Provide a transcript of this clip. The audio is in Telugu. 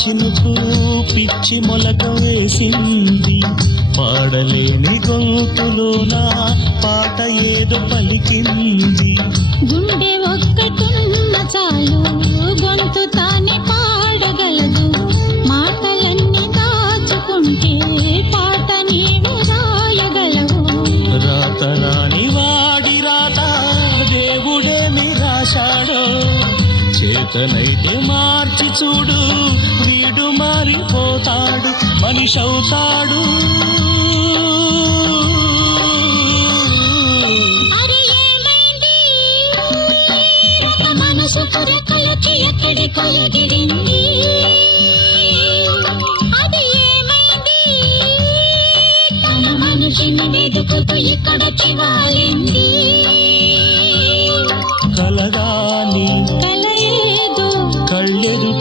చినుకు పిచ్చి మొలక వేసింది, పాడలేని గొంతులోన పాట ఏదో పలికింది. గుండె ఒక్కటున్న చాలు గొంతు తానే పాడగలదు, మాటలన్నీ దాచుకుంటే పాట నీవు రాయగలవు. రాత రాని వాడి రాత దేవుడేమి రాశాడో, చేతనైతే మార్చి చూడు వీడు మారిపోతాడు, మనిషవుతాడు. మనసు కొరకలకి ఎక్కడి కొలగిరింది, అది ఏమైంది తన మనిషిని వెతుకుతూ ఇక్కడికి వాలింది. కలగాని కల ఏదో కళ్ళెదుట